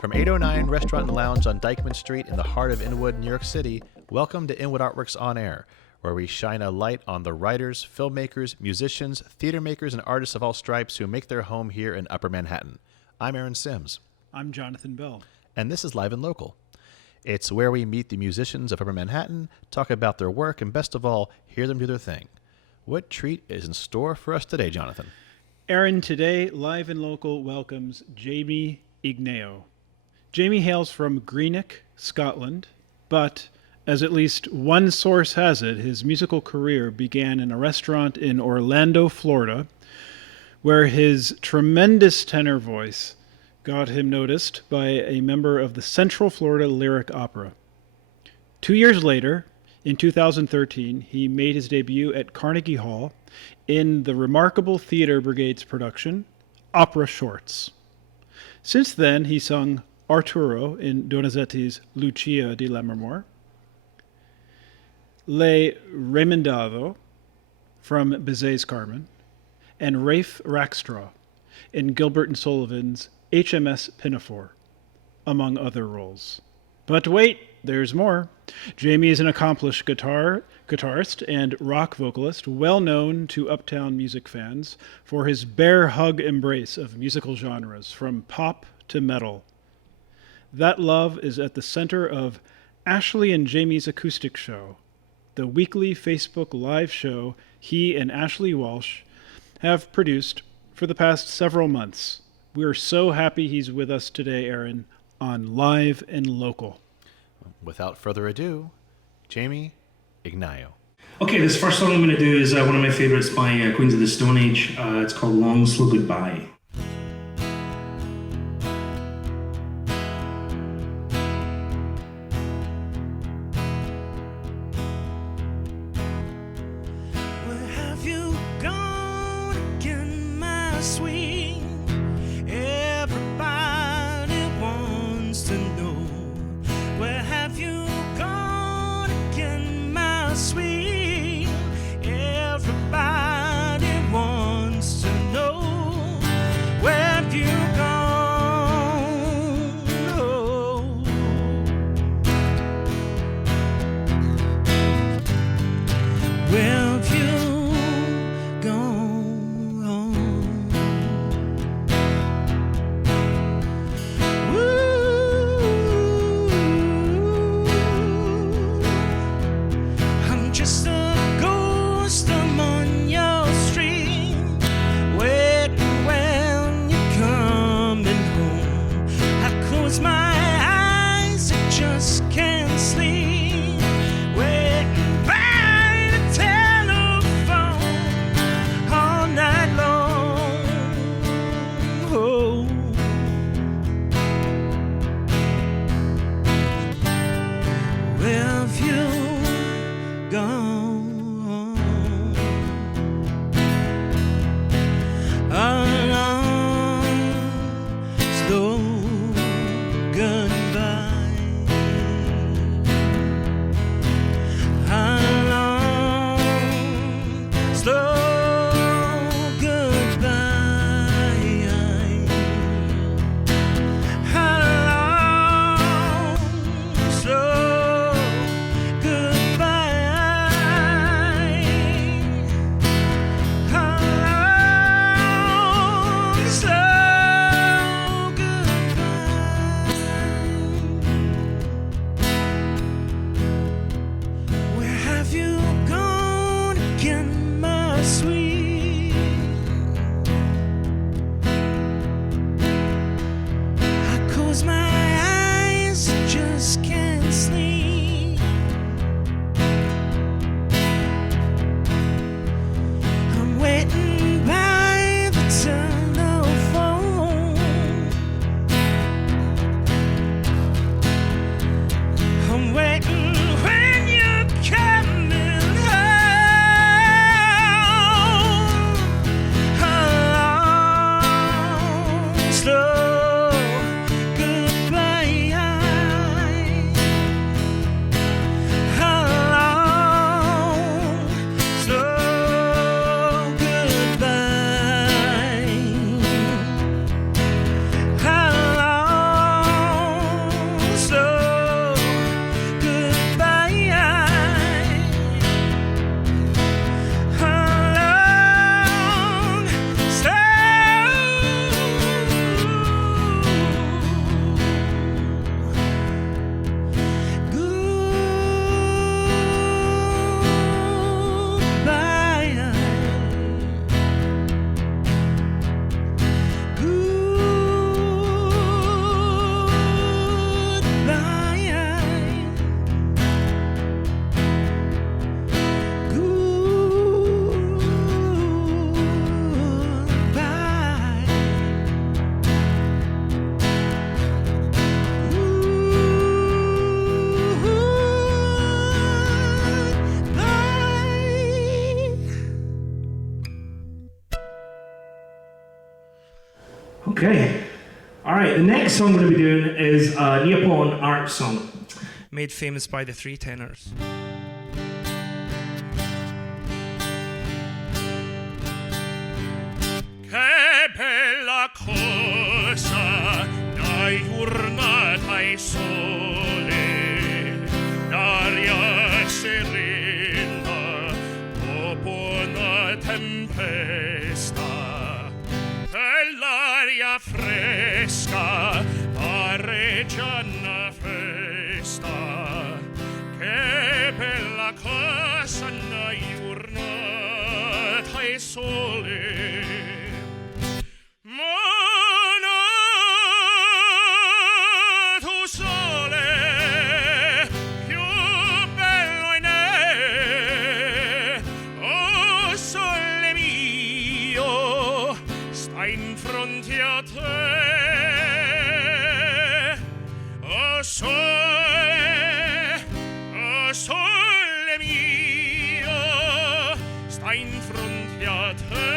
From 809 Restaurant and Lounge on Dyckman Street in the heart of Inwood, New York City, welcome to Inwood Artworks On Air, where we shine a light on the writers, filmmakers, musicians, theater makers, and artists of all stripes who make their home here in Upper Manhattan. I'm Aaron Sims. I'm Jonathan Bell. And this is Live and Local. It's where we meet the musicians of Upper Manhattan, talk about their work, and best of all, hear them do their thing. What treat is in store for us today, Jonathan? Aaron, today, Live and Local welcomes Jamie Ignao. Jamie hails from Greenock, Scotland, but as at least one source has it, his musical career began in a restaurant in Orlando, Florida, where his tremendous tenor voice got him noticed by a member of the Central Florida Lyric Opera. 2 years later, in 2013, he made his debut at Carnegie Hall in the remarkable Theater Brigade's production, Opera Shorts. Since then, he sung Arturo in Donizetti's Lucia di Lammermoor, Le Remendado from Bizet's Carmen, and Rafe Rackstraw in Gilbert and Sullivan's HMS Pinafore, among other roles. But wait, there's more. Jamie is an accomplished guitarist and rock vocalist, well known to uptown music fans for his bear hug embrace of musical genres, from pop to metal. That love is at the center of Ashley and Jamie's Acoustic Show, the weekly Facebook Live show he and Ashley Walsh have produced for the past several months. We're so happy he's with us today, Aaron, on Live and Local. Without further ado, Jamie Ignao. Okay, this first song I'm going to do is one of my favorites by Queens of the Stone Age. It's called Long Slow Goodbye. Okay. All right, the next song we're going to be doing is a Neapolitan art song, made famous by the Three Tenors. Che bella cosa, la giornata e sole, l'aria serena dopo una tempesta, e l'aria fresca pareggia una festa. Che bella cosa, la giornata e sole. Monato sole, più bello in me, oh sole mio, sta in fronte a te, oh sole mio, sta in fronte a te.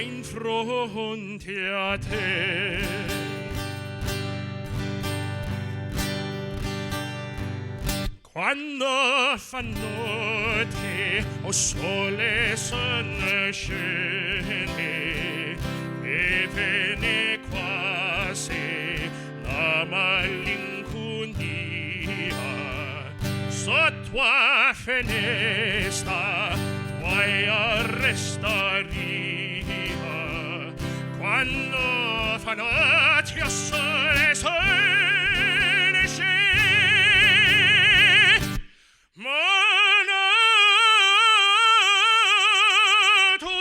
In fronte a te. Quando fa notte, o sole se ne scende e viene quasi la malinconia sotto a finestra puoi arrestare. Quando fa notte, o sole se ne scende, monato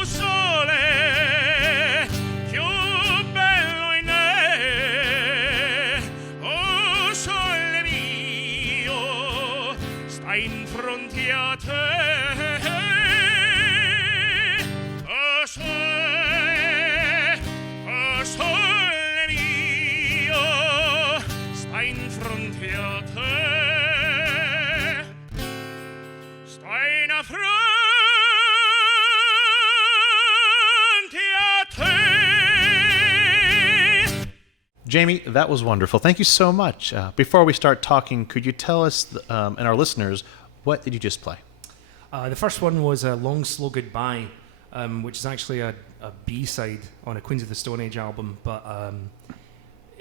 sole, più bello in me, oh sole mio, sta in fronte a te, oh sole mio, sta in fronte a te, sta in fronte a te. Jamie, that was wonderful. Thank you so much. Before we start talking, could you tell us and our listeners, what did you just play? The first one was a Long Slow Goodbye, which is actually a B-side on a Queens of the Stone Age album, but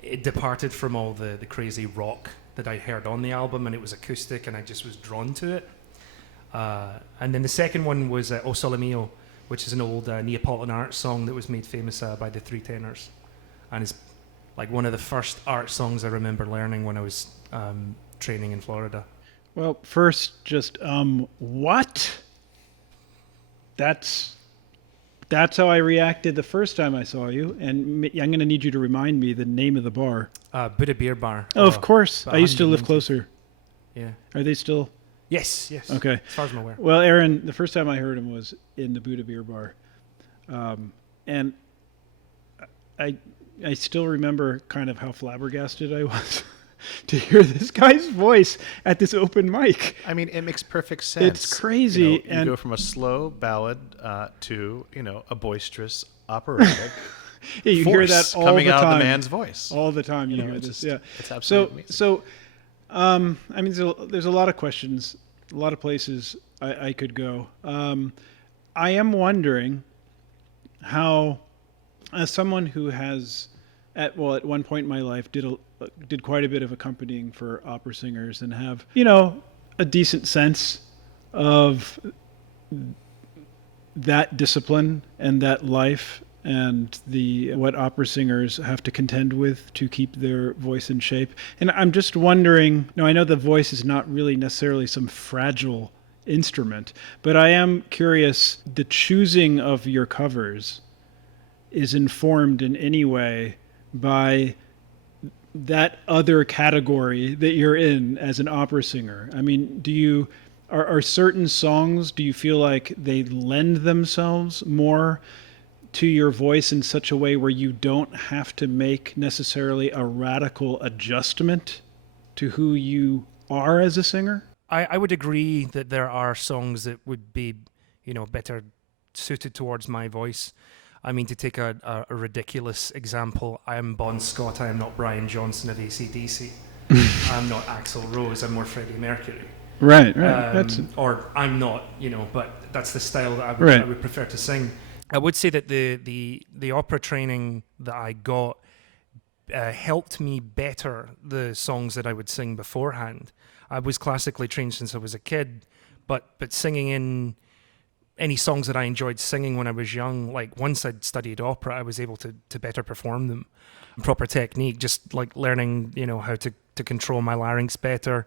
it departed from all the crazy rock that I heard on the album, and it was acoustic, and I just was drawn to it. And then the second one was O Sole Mio, which is an old Neapolitan art song that was made famous by the Three Tenors, and it's like one of the first art songs I remember learning when I was training in Florida. Well, first, just what? That's how I reacted the first time I saw you, and I'm going to need you to remind me the name of the bar. Buddha Beer Bar. Oh, of course. I used to live closer. Yeah. Are they still? Yes. Okay. As far as I'm aware. Well, Aaron, the first time I heard him was in the Buddha Beer Bar, and I still remember kind of how flabbergasted I was to hear this guy's voice at this open mic. I mean, it makes perfect sense. It's crazy. You go from a slow ballad to, a boistrous operatic. Yeah, you hear that all coming the out time. of the man's voice. All the time you hear this. Yeah. It's absolutely amazing. So, I mean, there's a lot of questions, a lot of places I could go. I am wondering how, as someone who has, at one point in my life, did quite a bit of accompanying for opera singers and have, a decent sense of that discipline and that life and what opera singers have to contend with to keep their voice in shape. And I'm just wondering, I know the voice is not really necessarily some fragile instrument, but I am curious, the choosing of your covers is informed in any way by that other category that you're in as an opera singer. I mean, are certain songs, do you feel like they lend themselves more to your voice in such a way where you don't have to make necessarily a radical adjustment to who you are as a singer? I would agree that there are songs that would be, better suited towards my voice. I mean, to take a ridiculous example, I am Bon Scott, I am not Brian Johnson of AC/DC. I'm not Axl Rose, I'm more Freddie Mercury. Right. Or I'm not, but that's the style that I would prefer to sing. I would say that the opera training that I got helped me better the songs that I would sing beforehand. I was classically trained since I was a kid, but singing in any songs that I enjoyed singing when I was young, like once I'd studied opera, I was able to better perform them. Proper technique, just like learning, how to control my larynx better.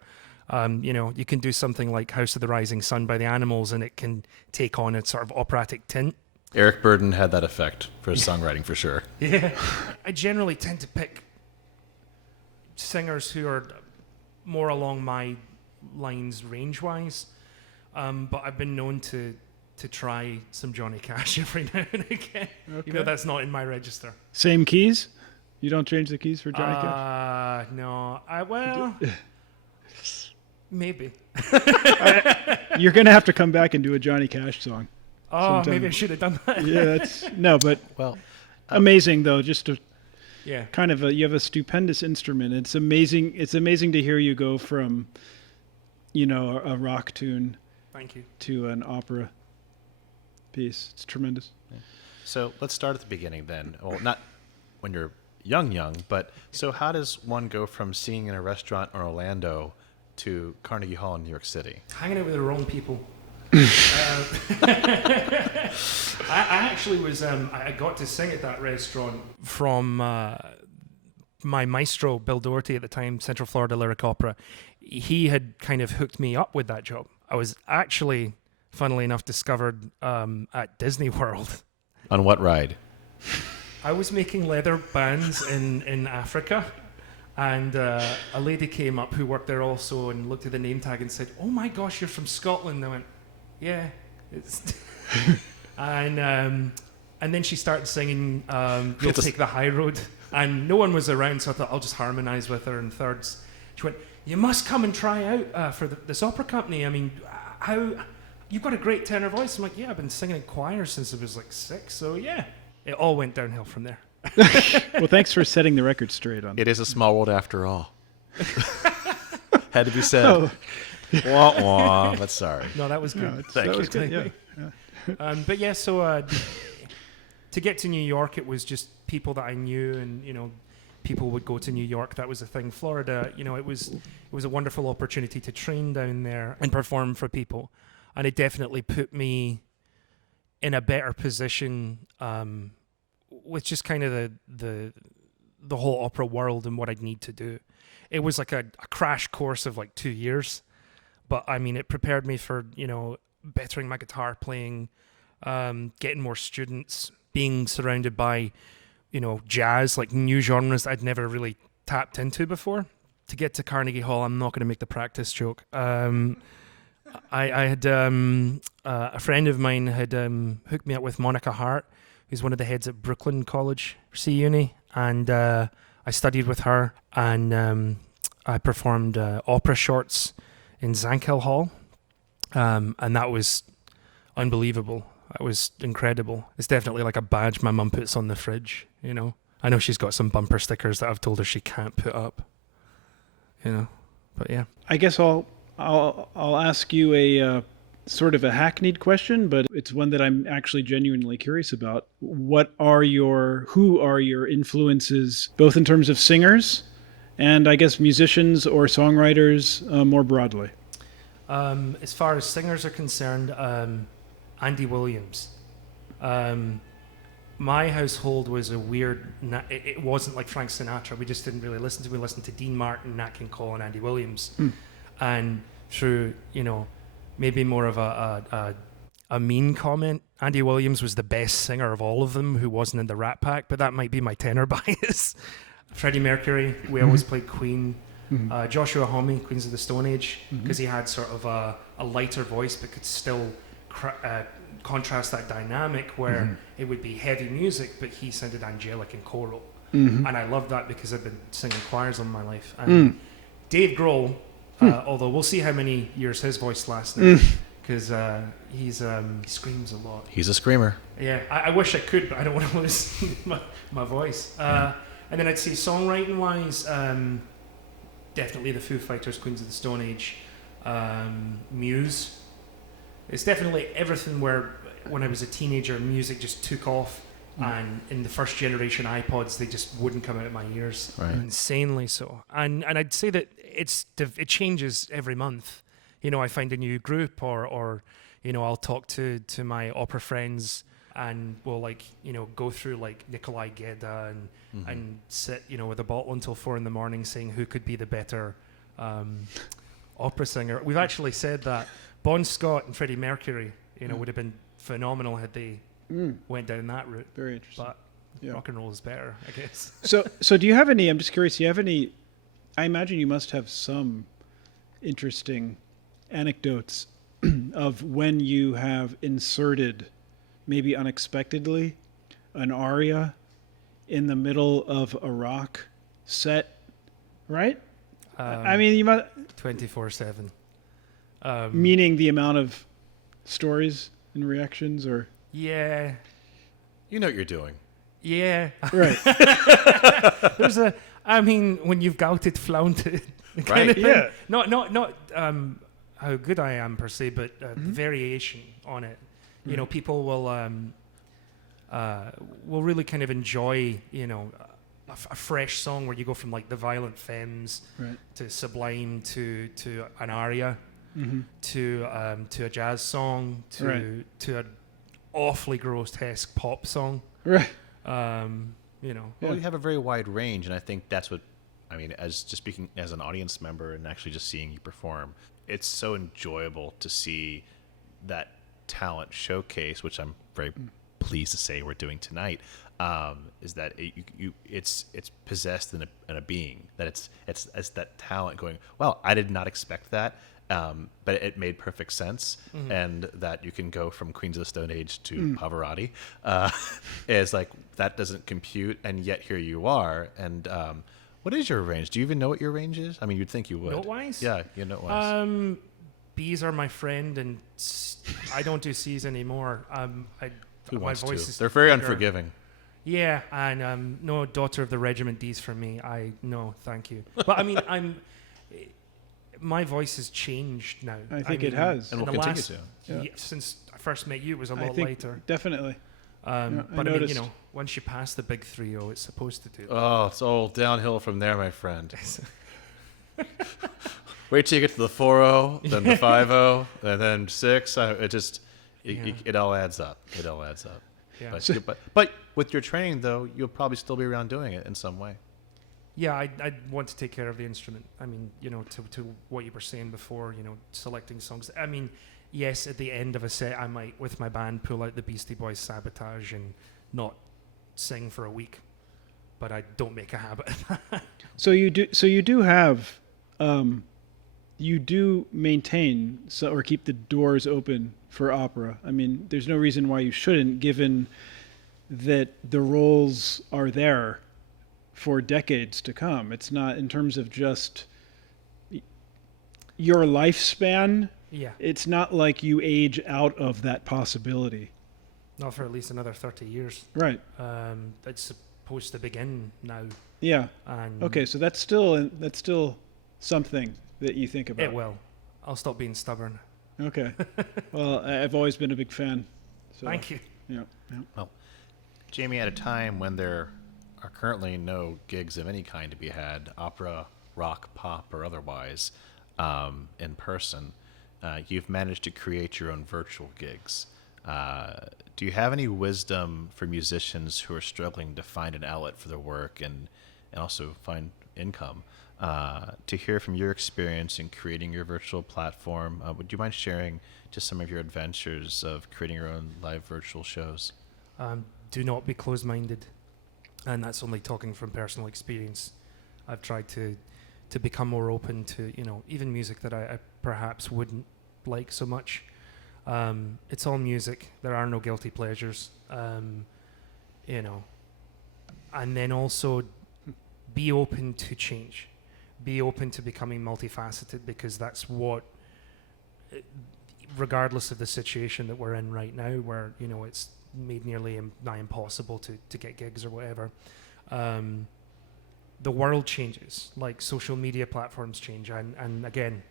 You can do something like House of the Rising Sun by the Animals and it can take on a sort of operatic tint. Eric Burdon had that effect for his songwriting for sure. Yeah. I generally tend to pick singers who are more along my lines range-wise, but I've been known to try some Johnny Cash every now and again, even though that's not in my register. Same keys? You don't change the keys for Johnny Cash? No. Maybe. You're going to have to come back and do a Johnny Cash song. Oh, maybe I should have done that. Yeah, amazing though. Just to Yeah. Kind of you have a stupendous instrument. It's amazing. It's amazing to hear you go from, a rock tune, Thank you, to an opera piece. It's tremendous. Yeah. So let's start at the beginning then. Well, not when you're young, but so how does one go from singing in a restaurant in Orlando to Carnegie Hall in New York City? Hanging out with the wrong people. I actually was, I got to sing at that restaurant from my maestro, Bill Doherty at the time, Central Florida Lyric Opera. He had kind of hooked me up with that job. I was actually, funnily enough, discovered at Disney World. On what ride? I was making leather bands in Africa, and a lady came up who worked there also and looked at the name tag and said, "Oh my gosh, you're from Scotland." I went, "Yeah." And then she started singing "You'll Take the High Road," and no one was around, so I thought I'll just harmonise with her in thirds. She went, "You must come and try out for this opera company. I mean, how you've got a great tenor voice." I'm like, "Yeah, I've been singing in choir since I was like 6, so yeah." It all went downhill from there. Well, thanks for setting the record straight on. It is a small world after all. Had to be said. Oh. Wah, wah, but sorry. No, that was good. No, Thank you. Was good. Yeah. But yeah, so to get to New York, it was just people that I knew, and people would go to New York. That was a thing. Florida, it was a wonderful opportunity to train down there and perform for people, and it definitely put me in a better position with just kind of the whole opera world and what I'd need to do. It was like a crash course of like 2 years, but I mean, it prepared me for bettering my guitar playing, getting more students, being surrounded by jazz, like new genres that I'd never really tapped into before. To get to Carnegie Hall, I'm not going to make the practice joke. I had a friend of mine had hooked me up with Monica Hart, who's one of the heads at Brooklyn College, CUNY, and I studied with her, and I performed opera shorts in Zankel Hall, and that was unbelievable. That was incredible. It's definitely like a badge my mum puts on the fridge, I know she's got some bumper stickers that I've told her she can't put up, but yeah. I guess I'll ask you a sort of a hackneyed question, but it's one that I'm actually genuinely curious about. Who are your influences, both in terms of singers and I guess musicians or songwriters more broadly? As far as singers are concerned, Andy Williams. My household was a weird... It wasn't like Frank Sinatra. We just didn't really listen to... We listened to Dean Martin, Nat King Cole, and Andy Williams. And through, maybe more of a mean comment, Andy Williams was the best singer of all of them who wasn't in the Rat Pack, but that might be my tenor bias. Freddie Mercury, we always played Queen. Joshua Homme, Queens of the Stone Age, because he had sort of a lighter voice but could still contrast that dynamic where it would be heavy music but he sounded angelic and choral. And I love that because I've been singing choirs all my life. And Dave Grohl, although we'll see how many years his voice lasts now, because he screams a lot. He's a screamer. Yeah, I wish I could, but I don't want to lose my voice. And then I'd say songwriting-wise, definitely the Foo Fighters, Queens of the Stone Age, Muse. It's definitely everything where when I was a teenager, music just took off. And in the first generation iPods, they just wouldn't come out of my ears. Right. Insanely so. And I'd say that it changes every month. You know, I find a new group or you know, I'll talk to my opera friends and we'll like, you know, go through like Nikolai Gedda and sit, you know, with a bottle until 4 a.m. saying who could be the better opera singer. We've actually said that Bon Scott and Freddie Mercury, you know, would have been phenomenal had they went down that route. Very interesting. But rock and roll is better, I guess. So do you have any, I'm just curious, do you have any, I imagine you must have some interesting anecdotes of when you have inserted, maybe unexpectedly, an aria in the middle of a rock set, right? I mean, you must... 24/7. Meaning the amount of stories and reactions, or... Yeah. You know what you're doing. Yeah. Right. There's I mean, when you've gouted, flaunted. Right. Of thing. Yeah. Not how good I am per se, but variation on it. You know, people will really kind of enjoy, you know, a fresh song where you go from like the Violent Femmes to Sublime to an aria to a jazz song to an awfully grotesque pop song. Right. You know. Well, you have a very wide range, and I think that's what, I mean, as just speaking as an audience member and actually just seeing you perform, it's so enjoyable to see that talent showcase, which I'm very pleased to say we're doing tonight. Is that it's possessed in a being, that it's that talent going, well, I did not expect that. But it made perfect sense, and that you can go from Queens of the Stone Age to Pavarotti is like, that doesn't compute, and yet here you are. And what is your range? Do you even know what your range is? I mean, you'd think you would. Note-wise? Yeah, you note-wise. B's are my friend, and I don't do C's anymore. Who my wants voice to? is They're very bigger. unforgiving. Yeah, and no Daughter of the Regiment D's for me. No, thank you. But I mean, my voice has changed now. I think it has. And in will the continue last, to. Yeah. since I first met you, it was a I lot think later. definitely. But I mean, noticed. you know, once you pass the big 3-0, it's supposed to do. Oh, it's all downhill from there, my friend. Wait till you get to the 4-0, then the 5-0, and then 6. It all adds up. It all adds up. Yeah. But with your training, though, you'll probably still be around doing it in some way. Yeah, I want to take care of the instrument. I mean, you know, to what you were saying before, you know, selecting songs. I mean, yes, at the end of a set, I might, with my band, pull out the Beastie Boys Sabotage and not sing for a week. But I don't make a habit of that. So you do have, you do maintain or keep the doors open for opera. I mean, there's no reason why you shouldn't, given that the roles are there for decades to come. It's not in terms of just your lifespan. Yeah. It's not like you age out of that possibility. Not for at least another 30 years. Right. It's supposed to begin now. Yeah. And Okay, so that's still something that you think about. it will. I'll stop being stubborn. Okay. Well, I've always been a big fan. So, Thank you. Yeah. Well, Jamie, at a time when there are currently no gigs of any kind to be had, opera, rock, pop, or otherwise, in person, you've managed to create your own virtual gigs. Do you have any wisdom for musicians who are struggling to find an outlet for their work and also find income? To hear from your experience in creating your virtual platform, would you mind sharing just some of your adventures of creating your own live virtual shows? Do not be closed-minded. And that's only talking from personal experience. I've tried to become more open to, you know, even music that I perhaps wouldn't like so much. It's all music. There are no guilty pleasures. You know, and then also be open to change. Be open to becoming multifaceted, because that's what regardless of the situation that we're in right now, where it's made nearly nigh impossible to get gigs or whatever, the world changes. Like social media platforms change, and again,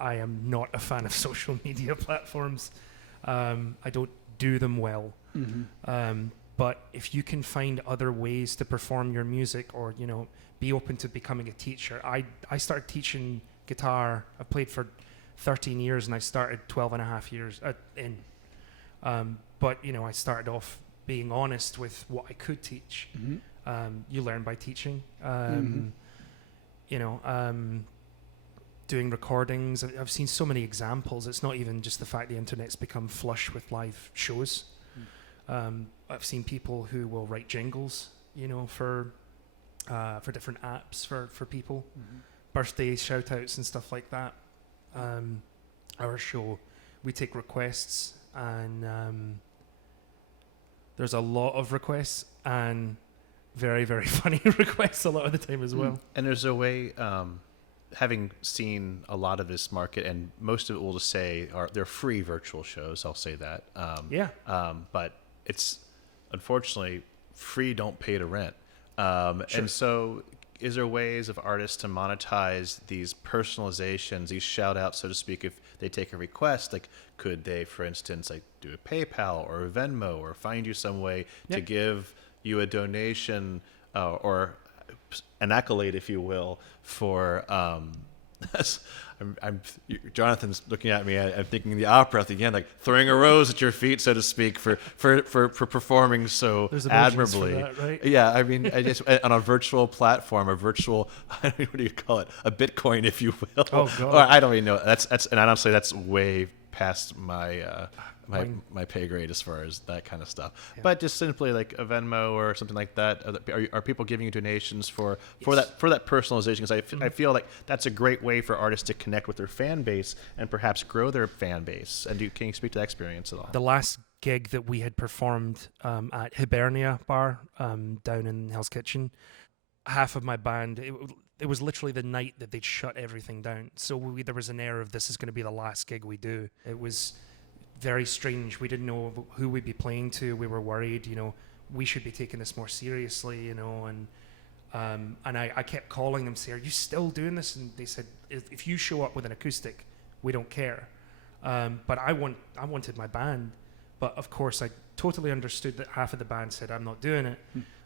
I am not a fan of social media platforms. I don't do them well. But if you can find other ways to perform your music, or be open to becoming a teacher. I started teaching guitar. I've played for 13 years, and I started 12 and a half years in. But I started off being honest with what I could teach. You learn by teaching. Doing recordings. I've seen so many examples. It's not even just the fact the internet's become flush with live shows. I've seen people who will write jingles, for different apps for people, birthdays, shout outs and stuff like that. Our show, we take requests, and there's a lot of requests, and very, very funny requests a lot of the time as well. And there's a way, having seen a lot of this market, and most of it will just say they're free virtual shows. I'll say that. But it's unfortunately free don't pay to rent. And so is there ways of artists to monetize these personalizations, these shout outs, so to speak, if they take a request? Like, could they, for instance, like do a PayPal or a Venmo, or find you some way to give you a donation or an accolade, if you will, for Jonathan's looking at me. I'm thinking the opera at the end, like throwing a rose at your feet, so to speak, for performing so admirably. That, right? Yeah, I mean, I just on a virtual platform, a virtual, what do you call it? A Bitcoin, if you will. Oh God. Or I don't even know. That's and honestly, that's way past my my pay grade as far as that kind of stuff. But just simply like a Venmo or something like that. Are people giving you donations for that personalization? Because I feel like that's a great way for artists to connect with their fan base and perhaps grow their fan base. And can you speak to that experience at all? The last gig that we had performed at Hibernia Bar down in Hell's Kitchen, half of my band, it was literally the night that they'd shut everything down. So there was an air of this is going to be the last gig we do. It was very strange. We didn't know who we'd be playing to. We were worried, we should be taking this more seriously, and I kept calling them, say, are you still doing this? And they said, if you show up with an acoustic, we don't care. But I wanted my band. But of course, I totally understood that half of the band said, I'm not doing it.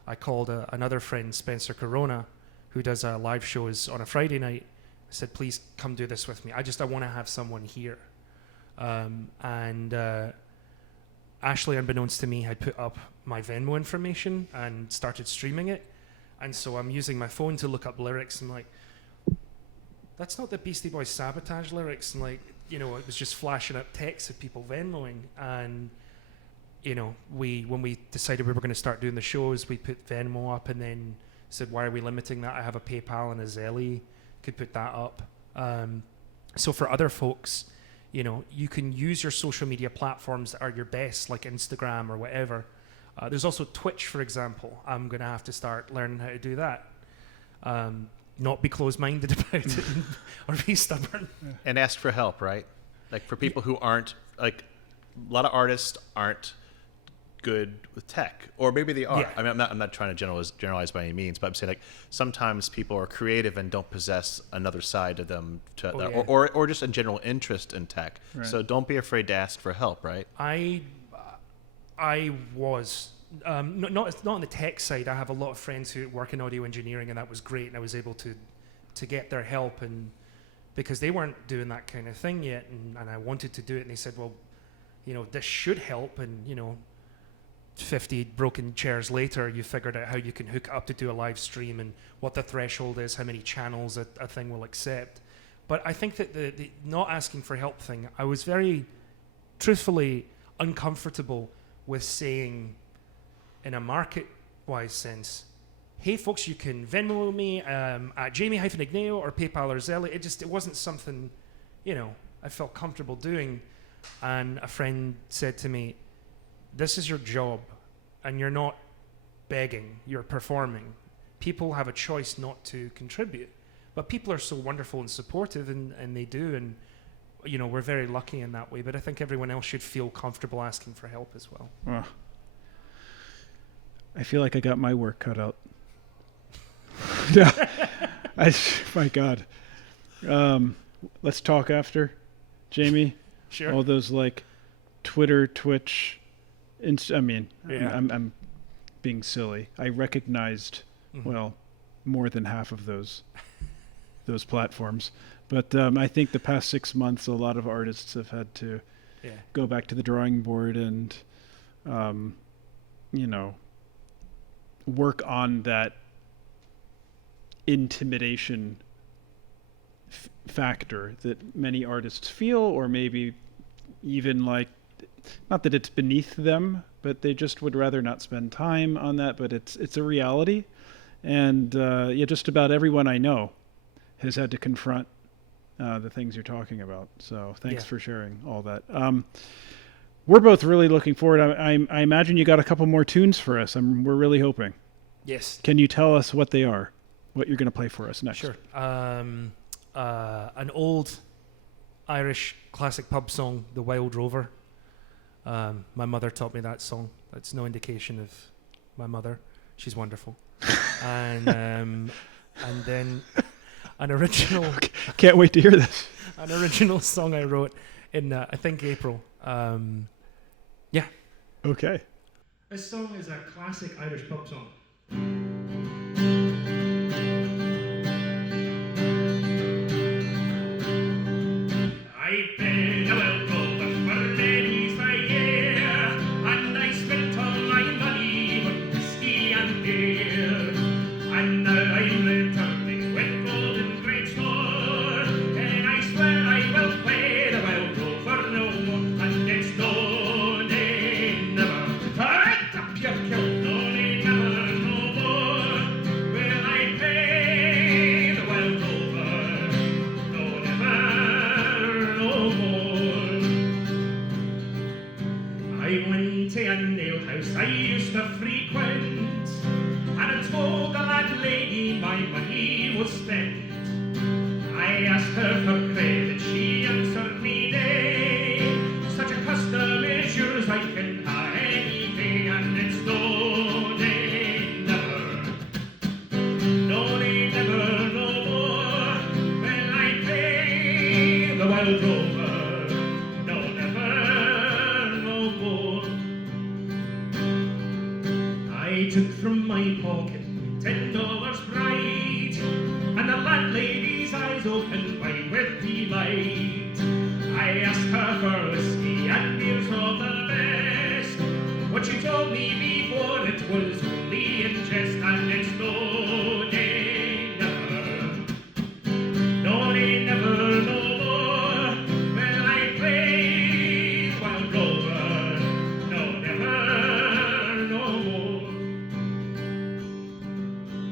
I called another friend, Spencer Corona, who does live shows on a Friday night. I said, please come do this with me. I want to have someone here. And Ashley, unbeknownst to me, had put up my Venmo information and started streaming it. And so I'm using my phone to look up lyrics, and like, that's not the Beastie Boys Sabotage lyrics. And like, it was just flashing up texts of people Venmoing. And, when we decided we were going to start doing the shows, we put Venmo up, and then said, why are we limiting that? I have a PayPal and a Zelle, could put that up. So for other folks, you can use your social media platforms that are your best, like Instagram or whatever. There's also Twitch, for example. I'm going to have to start learning how to do that. Not be closed-minded about it or be stubborn. And ask for help, right? Like for people who aren't, like a lot of artists aren't good with tech, or maybe they are. Yeah. I mean, I'm not trying to generalize by any means, but I'm saying like sometimes people are creative and don't possess another side of them, or just a general interest in tech. Right. So don't be afraid to ask for help, right? I was not on the tech side. I have a lot of friends who work in audio engineering, and that was great, and I was able to get their help, and because they weren't doing that kind of thing yet, and I wanted to do it, and they said, well, this should help, and 50 broken chairs later, you figured out how you can hook up to do a live stream and what the threshold is, how many channels a thing will accept. But I think that the not asking for help thing, I was very truthfully uncomfortable with saying in a market-wise sense, hey folks, you can Venmo me at Jamie-Ignao or PayPal or Zelle. It wasn't something, I felt comfortable doing. And a friend said to me, this is your job, and you're not begging, you're performing. People have a choice not to contribute, but people are so wonderful and supportive, and they do. And we're very lucky in that way. But I think everyone else should feel comfortable asking for help as well. I feel like I got my work cut out. Yeah, my God. Let's talk after, Jamie. Sure. All those like Twitter, Twitch, I'm being silly. I recognized more than half of those platforms, but I think the past 6 months, a lot of artists have had to go back to the drawing board and work on that intimidation factor that many artists feel, or maybe even like, not that it's beneath them, but they just would rather not spend time on that. But it's a reality, and just about everyone I know has had to confront the things you're talking about. So thanks for sharing all that. We're both really looking forward. I imagine you got a couple more tunes for us. We're really hoping. Yes. Can you tell us what they are? What you're going to play for us next? Sure. An old Irish classic pub song, The Wild Rover. My mother taught me that song. That's no indication of my mother. She's wonderful. And then an original... Can't wait to hear this. An original song I wrote in, I think, April. Okay. This song is a classic Irish pub song. I've been a Wild Rover for many's a year, and I spent all my money on whiskey and beer. And now I'm returning with golden great store, and I swear I will play the Wild Rover no more. And it's no nay never, right up your kill, no nay never no more. Will I play the Wild Rover? No never no more. I went to an alehouse I used to frequent, and I told the landlady my money was spent. I asked her for credit, she answered me nay. Such a custom is yours, I can have any day, and it's no nay never, no nay never no more. When I play the Wild Rover, no never no more. I took from my pocket $10 bright, and the landlady's eyes opened wide with delight. I asked her for whiskey and beers of the best. What she told me before, it was only in jest, and it's no nay never, no nay never no more. When I play the Wild Rover, no never no more.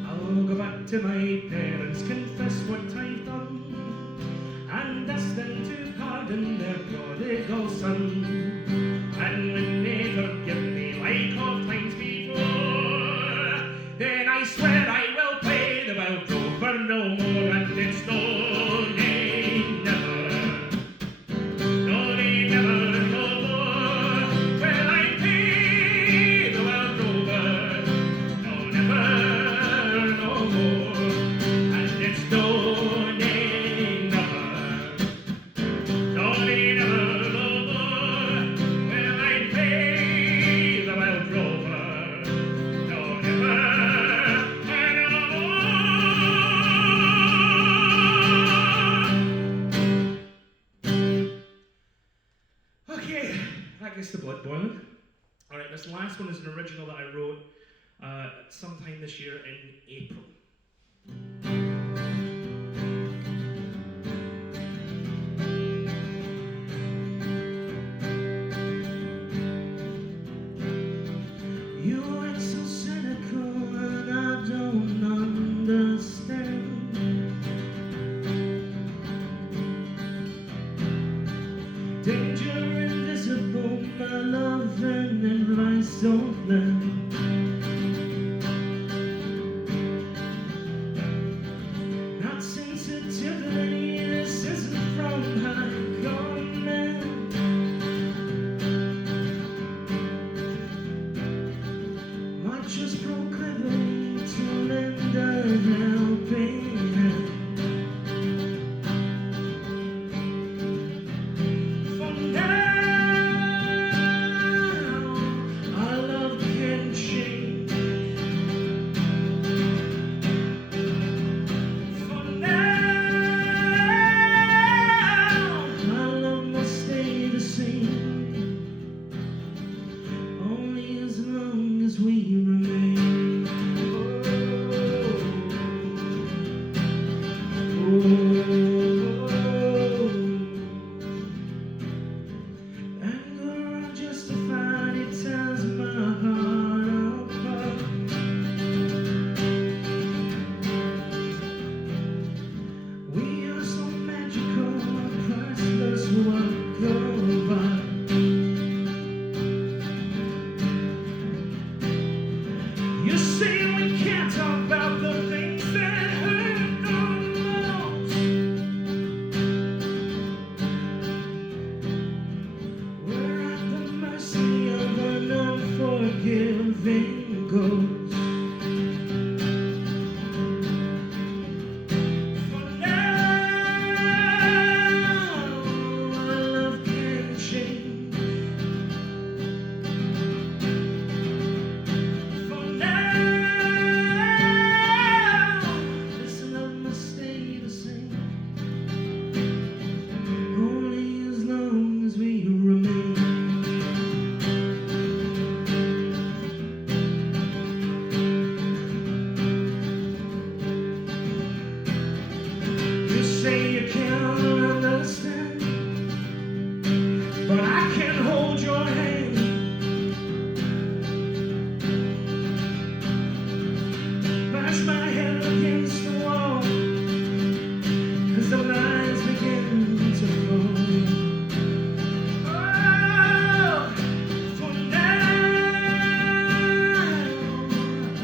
I'll go back to my parents, confess what I've done, and ask them to pardon their prodigal son. And when they forgive me like old times before, then I swear I will play the Wild Rover no more. And it's no nay never, no nay never no more. Well, I play the Wild Rover, no never no more. And it's no nay never, no nay never no more. Well, I play the Wild Rover, no never no more. Okay, that gets the blood boiling. All right, this last one is an original that I wrote sometime this year in April. You act so cynical and I don't understand. Danger invisible, my love, and advice on land. proclaiming to lend a helping hand. For now, our love can change. For now, our love must stay the same. Only as long as we remain. Anger unjustified, it tears my heart apart. We are so magical, a priceless work of art. You say we can't talk about the things that hurt the most. We're at the mercy of an unforgiving ghost. For now, our love can change. For now, this love must stay the same. Only as long as we remain. You say you can't understand, but I can hold your hand. Bash my head against the wall as the lines begin to fall. Oh, for now,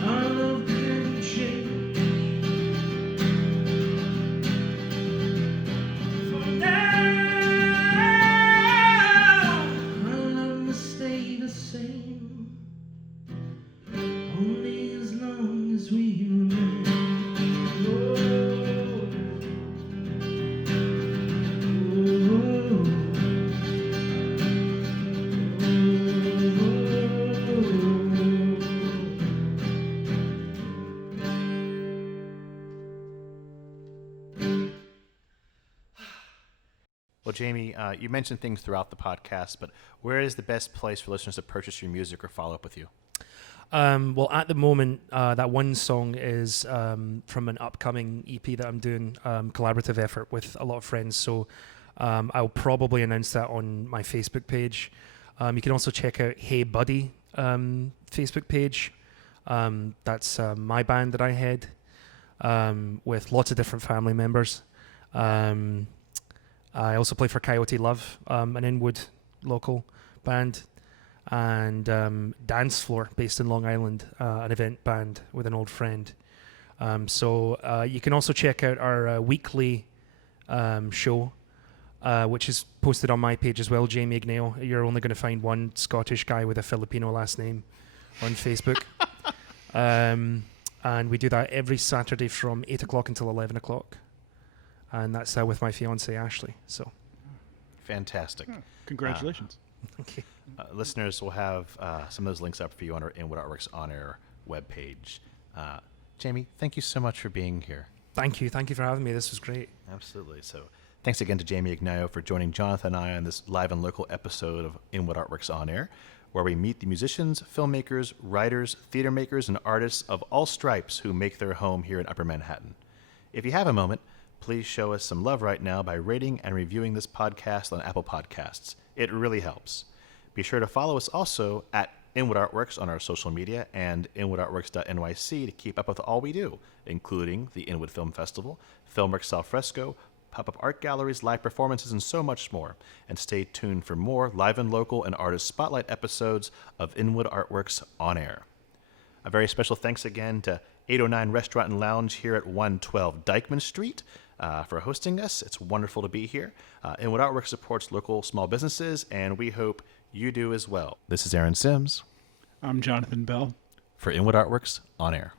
our love can change. For now, our love must stay the same. Only as long as we remain. Well, Jamie, you mentioned things throughout the podcast, but where is the best place for listeners to purchase your music or follow up with you? Well, at the moment, that one song is from an upcoming EP that I'm doing, collaborative effort with a lot of friends. So I'll probably announce that on my Facebook page. You can also check out Hey Buddy Facebook page. That's my band that I head with lots of different family members. I also play for Coyote Love, an Inwood local band, and Dance Floor, based in Long Island, an event band with an old friend. So you can also check out our weekly show, which is posted on my page as well, Jamie Ignao. You're only going to find one Scottish guy with a Filipino last name on Facebook. And we do that every Saturday from 8 o'clock until 11 o'clock. And that's with my fiance Ashley. So, Fantastic. Congratulations. thank you. Listeners will have some of those links up for you on our Inwood Artworks On Air webpage. Jamie, thank you so much for being here. Thank you for having me. This was great. Absolutely. So thanks again to Jamie Ignao for joining Jonathan and I on this live and local episode of Inwood Artworks On Air, where we meet the musicians, filmmakers, writers, theater makers, and artists of all stripes who make their home here in Upper Manhattan. If you have a moment, please show us some love right now by rating and reviewing this podcast on Apple Podcasts. It really helps. Be sure to follow us also at Inwood Artworks on our social media and inwoodartworks.nyc to keep up with all we do, including the Inwood Film Festival, Filmworks Al Fresco, pop-up art galleries, live performances, and so much more. And stay tuned for more live and local and artist spotlight episodes of Inwood Artworks On Air. A very special thanks again to 809 Restaurant and Lounge here at 112 Dyckman Street for hosting us. It's wonderful to be here. Inwood Artworks supports local small businesses, and we hope you do as well. This is Aaron Sims. I'm Jonathan Bell. for Inwood Artworks On Air.